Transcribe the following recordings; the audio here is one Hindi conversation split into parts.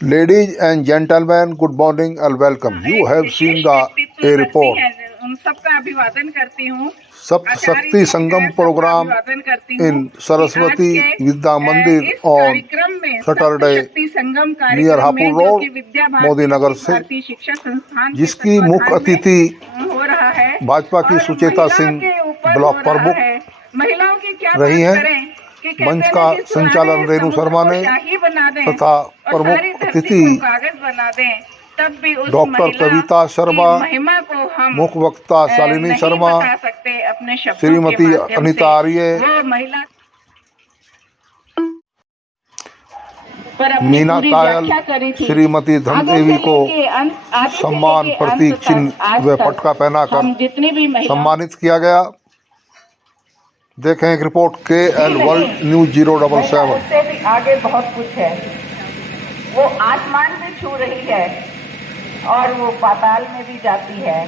Ladies and gentlemen, good morning and welcome. You have seen a report. उन सबका अभिवादन करती हूँ। Sapt Shakti Sangam programme in Saraswati Vidya Mandir on Saturday near Hapur road, Modi Nagar से, जिसकी मुख्य अतिथि भाजपा की सुचेता सिंह ब्लॉक प्रमुख रही हैं। मंच का संचालन रेणु शर्मा ने तथा प्रमुख अतिथि डॉक्टर कविता शर्मा, मुख्य वक्ता शालिनी शर्मा, श्रीमती अनिता आर्य, मीना कायल, श्रीमती धनदेवी को सम्मान प्रतीक चिन्ह व पटका पहनाकर सम्मानित किया गया। देखें एक रिपोर्ट KL वर्ल्ड न्यूज 077। उससे भी आगे बहुत कुछ है। वो आसमान भी छू रही है और वो पाताल में भी जाती है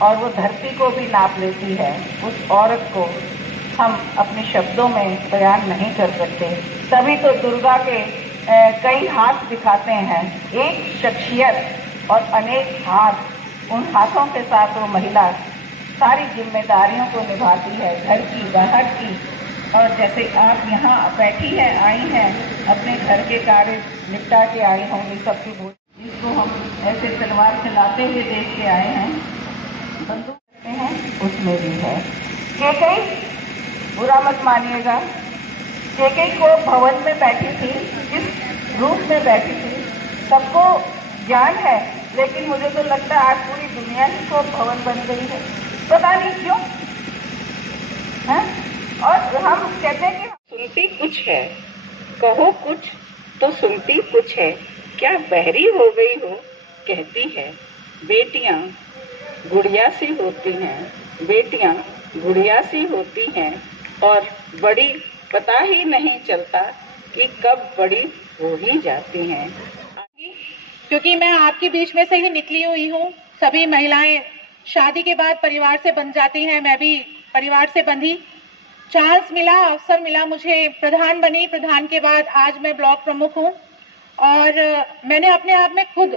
और वो धरती को भी नाप लेती है। उस औरत को हम अपने शब्दों में बयान नहीं कर सकते। तभी तो दुर्गा के कई हाथ दिखाते हैं, एक शख्सियत और अनेक हाथ। उन हाथों के साथ वो महिला सारी जिम्मेदारियों को निभाती है, घर की, बाहर की। और जैसे आप यहाँ बैठी हैं, आई हैं, अपने घर के कार्य निपटा के आई होंगी सबकी भूल, जिसको हम ऐसे तलवार चलाते हुए देख के आए हैं, बंदूक करते हैं, उसमें भी है। केकई, बुरा मत मानिएगा, केकई को भवन में बैठी थी, जिस रूप में बैठी थी सबको ज्ञान है, लेकिन मुझे तो लगता है आज पूरी दुनिया ही को भवन बन गई है, पता नहीं क्यों है? और हम कहते हैं कि सुनती कुछ है, कहो कुछ तो सुनती कुछ है, क्या बहरी हो गई हो कहती है। बेटियां गुड़िया सी होती हैं, बेटियां गुड़िया सी होती हैं और बड़ी पता ही नहीं चलता कि कब बड़ी हो ही जाती हैं। क्योंकि मैं आपके बीच में से ही निकली हुई हूँ। सभी महिलाएं शादी के बाद परिवार से बंध जाती हैं, मैं भी परिवार से बंधी। चांस मिला, अवसर मिला, मुझे प्रधान बनी। प्रधान के बाद आज मैं ब्लॉक प्रमुख हूँ और मैंने अपने आप में खुद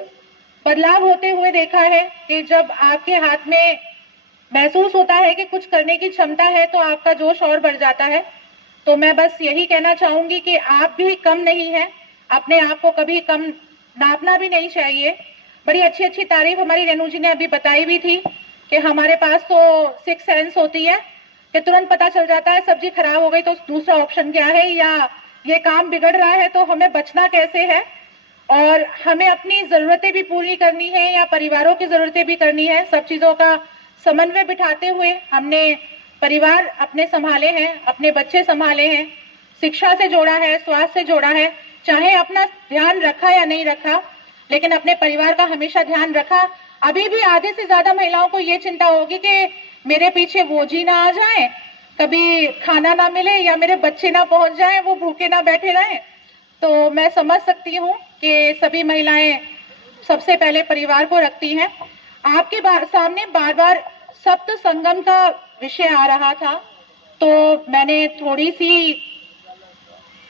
बदलाव होते हुए देखा है कि जब आपके हाथ में महसूस होता है कि कुछ करने की क्षमता है तो आपका जोश और बढ़ जाता है। तो मैं बस यही कहना चाहूंगी कि आप भी कम नहीं हैं, अपने आप को कभी कम नापना भी नहीं चाहिए। बड़ी अच्छी अच्छी तारीफ हमारी रेणु जी ने अभी बताई भी थी कि हमारे पास तो 6 सेंस होती है कि तुरंत पता चल जाता है सब्जी खराब हो गई तो दूसरा ऑप्शन क्या है, या ये काम बिगड़ रहा है तो हमें बचना कैसे है, और हमें अपनी जरूरतें भी पूरी करनी है या परिवारों की जरूरतें भी करनी है। सब चीजों का समन्वय बिठाते हुए हमने परिवार अपने संभाले हैं, अपने बच्चे संभाले हैं, शिक्षा से जोड़ा है, स्वास्थ्य से जोड़ा है। चाहे अपना ध्यान रखा या नहीं रखा, लेकिन अपने परिवार का हमेशा ध्यान रखा। अभी भी आधे से ज्यादा महिलाओं को ये चिंता होगी कि मेरे पीछे वो जी ना आ जाए, कभी खाना ना मिले या मेरे बच्चे ना पहुंच जाएं, वो भूखे ना बैठे रहें। तो मैं समझ सकती हूँ कि सभी महिलाएं सबसे पहले परिवार को रखती हैं। आपके सामने बार बार सप्त संगम का विषय आ रहा था, तो मैंने थोड़ी सी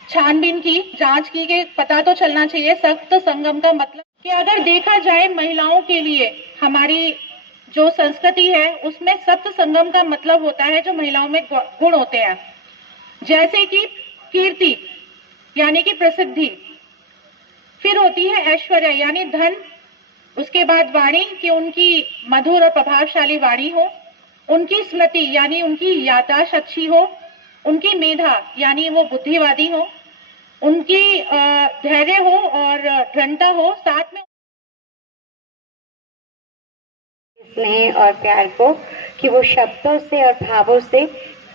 छानबीन की, जांच की कि पता तो चलना चाहिए सप्त संगम का मतलब कि अगर देखा जाए महिलाओं के लिए हमारी जो संस्कृति है उसमें सप्त संगम का मतलब होता है जो महिलाओं में गुण होते हैं, जैसे कि कीर्ति यानी कि प्रसिद्धि, फिर होती है ऐश्वर्य यानी धन, उसके बाद वाणी कि उनकी मधुर और प्रभावशाली वाणी हो, उनकी स्मृति यानी उनकी याददाश्त अच्छी हो, उनकी मेधा यानी वो बुद्धिवादी हो, उनकी धैर्य हो और दृढ़ता हो, साथ में स्नेह और प्यार को कि वो शब्दों से और भावों से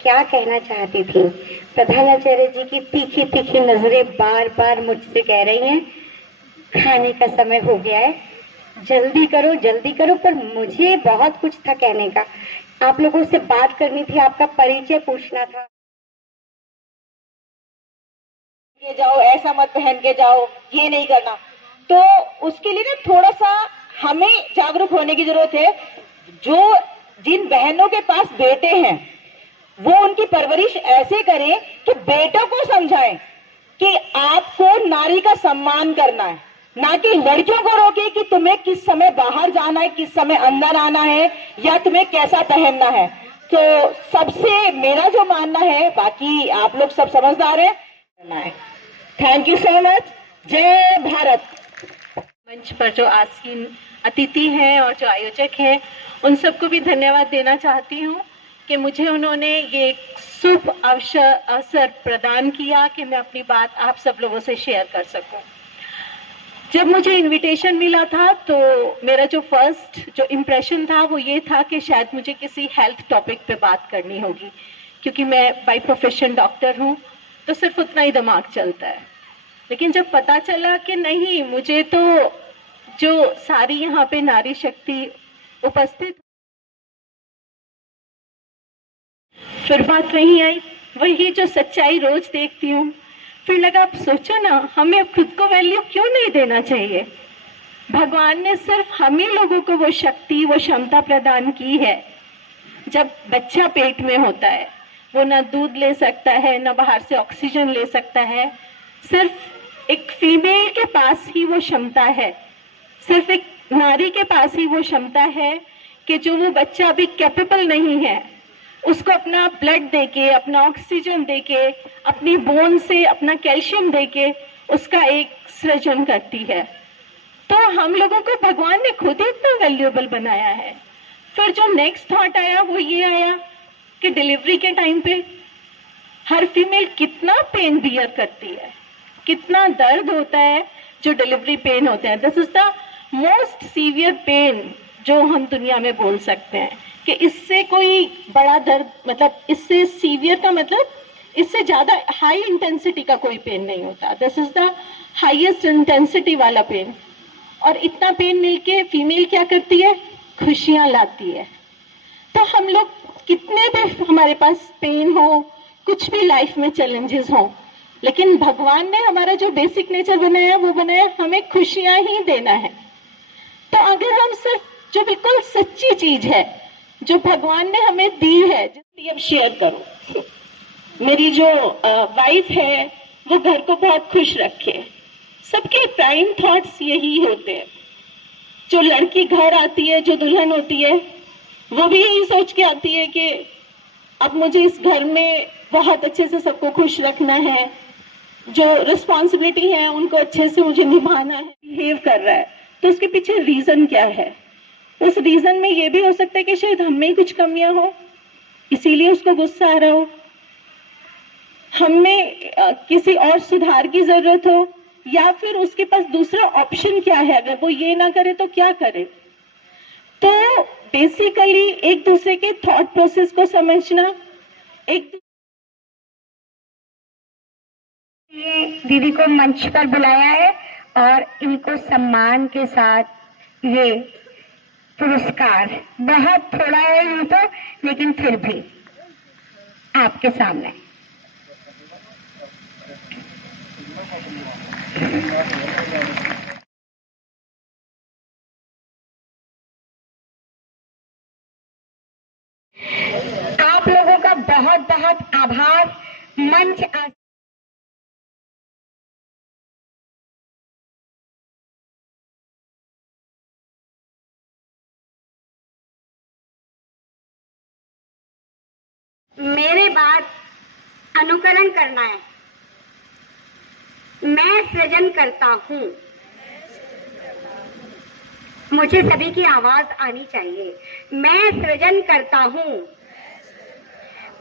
क्या कहना चाहती थी। प्रधानाचार्य जी की तीखी तीखी नजरें बार बार मुझसे कह रही हैं खाने का समय हो गया है, जल्दी करो जल्दी करो, पर मुझे बहुत कुछ था कहने का। आप लोगों से बात करनी थी, आपका परिचय पूछना था। ये जाओ, ऐसा मत पहन के जाओ, ये नहीं करना। तो उसके लिए ना थोड़ा सा हमें जागरूक होने की जरूरत है। जो जिन बहनों के पास बेटे हैं वो उनकी परवरिश ऐसे करें कि बेटों को समझाएं कि आपको नारी का सम्मान करना है, ना कि लड़कियों को रोके कि तुम्हें किस समय बाहर जाना है, किस समय अंदर आना है, या तुम्हें कैसा पहनना है। तो सबसे मेरा जो मानना है, बाकी आप लोग सब समझदार हैं। Thank you so much. जय भारत। मंच पर जो आसीन अतिथि हैं और जो आयोजक हैं, उन सबको भी धन्यवाद देना चाहती हूँ कि मुझे उन्होंने ये शुभ अवसर प्रदान किया कि मैं अपनी बात आप सब लोगों से शेयर कर सकूं। जब मुझे इनविटेशन मिला था तो मेरा जो फर्स्ट जो इम्प्रेशन था वो ये था कि शायद मुझे किसी हेल्थ टॉपिक पे बात करनी होगी, क्योंकि मैं बाय प्रोफेशन डॉक्टर हूँ, तो सिर्फ उतना ही दिमाग चलता है। लेकिन जब पता चला कि नहीं, मुझे तो जो सारी यहाँ पे नारी शक्ति उपस्थित, फिर बात वही आई, वही जो सच्चाई रोज देखती हूँ। फिर लगा, आप सोचो ना, हमें अब खुद को वैल्यू क्यों नहीं देना चाहिए। भगवान ने सिर्फ हम ही लोगों को वो शक्ति, वो क्षमता प्रदान की है। जब बच्चा पेट में होता है, वो ना दूध ले सकता है, ना बाहर से ऑक्सीजन ले सकता है। सिर्फ एक फीमेल के पास ही वो क्षमता है, सिर्फ एक नारी के पास ही वो क्षमता है कि जो वो बच्चा अभी कैपेबल नहीं है, उसको अपना ब्लड देके, अपना ऑक्सीजन देके, अपनी बोन से अपना कैल्शियम देके उसका एक सृजन करती है। तो हम लोगों को भगवान ने खुद ही इतना वैल्यूएबल बनाया है। फिर जो नेक्स्ट थॉट आया वो ये आया कि डिलीवरी के टाइम पे हर फीमेल कितना पेन बियर करती है, कितना दर्द होता है जो डिलीवरी पेन होते हैं। This is the most severe pain जो हम दुनिया में बोल सकते हैं कि इससे कोई बड़ा दर्द, मतलब इससे सीवियर का मतलब इससे ज्यादा हाई इंटेंसिटी का कोई पेन नहीं होता। This is the highest intensity वाला पेन। और इतना पेन मिलके फीमेल क्या करती है, खुशियां लाती है। तो हम लोग कितने भी हमारे पास पेन हो, कुछ भी लाइफ में चैलेंजेस हो, लेकिन भगवान ने हमारा जो बेसिक नेचर बनाया वो बनाया हमें खुशियां ही देना है। तो अगर हम सिर्फ जो बिल्कुल सच्ची चीज है जो भगवान ने हमें दी है, जिसकी अब शेयर करो। मेरी जो वाइफ है वो घर को बहुत खुश रखे। सबके प्राइम थॉट्स यही होते हैं। जो लड़की घर आती है, जो दुल्हन होती है, वो भी यही सोच के आती है कि अब मुझे इस घर में बहुत अच्छे से सबको खुश रखना है, जो रिस्पॉन्सिबिलिटी है उनको अच्छे से मुझे निभाना है। बिहेव कर रहा है तो उसके पीछे रीजन क्या है? उस रीजन में ये भी हो सकता है कि शायद हम में कुछ कमियां हो, इसीलिए उसको गुस्सा आ रहा हो। हमें किसी और सुधार की जरूरत हो, या फिर उसके पास दूसरा ऑप्शन क्या है, अगर वो ये ना करे तो क्या करे। तो बेसिकली एक दूसरे के थॉट प्रोसेस को समझना, ये दीदी को मंच पर बुलाया है और इनको सम्मान के साथ ये पुरस्कार, बहुत थोड़ा है यूं तो, लेकिन फिर भी आपके सामने। आप लोगों का बहुत बहुत आभार। मंच मेरे बाद अनुकरण करना है। मैं सृजन करता हूँ, मुझे सभी की आवाज आनी चाहिए। मैं सृजन करता हूँ,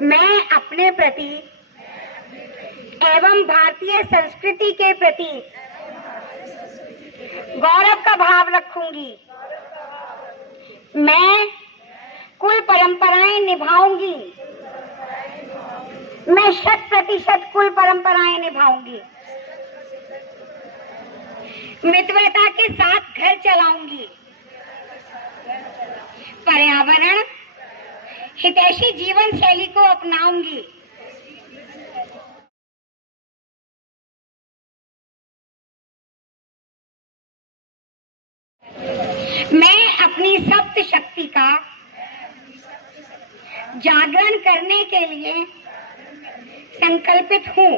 मैं अपने प्रति एवं भारतीय संस्कृति के प्रति गौरव का भाव रखूंगी। मैं कुल परंपराएं निभाऊंगी। मैं 100% कुल परंपराएं निभाऊंगी। मितव्यता के साथ घर चलाऊंगी। पर्यावरण हितैषी जीवन शैली को अपनाऊंगी। मैं अपनी सप्त शक्ति का जागरण करने के लिए संकल्पित हूँ।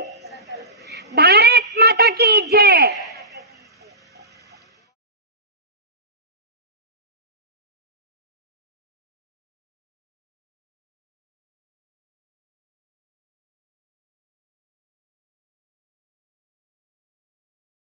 भारत माता की जय।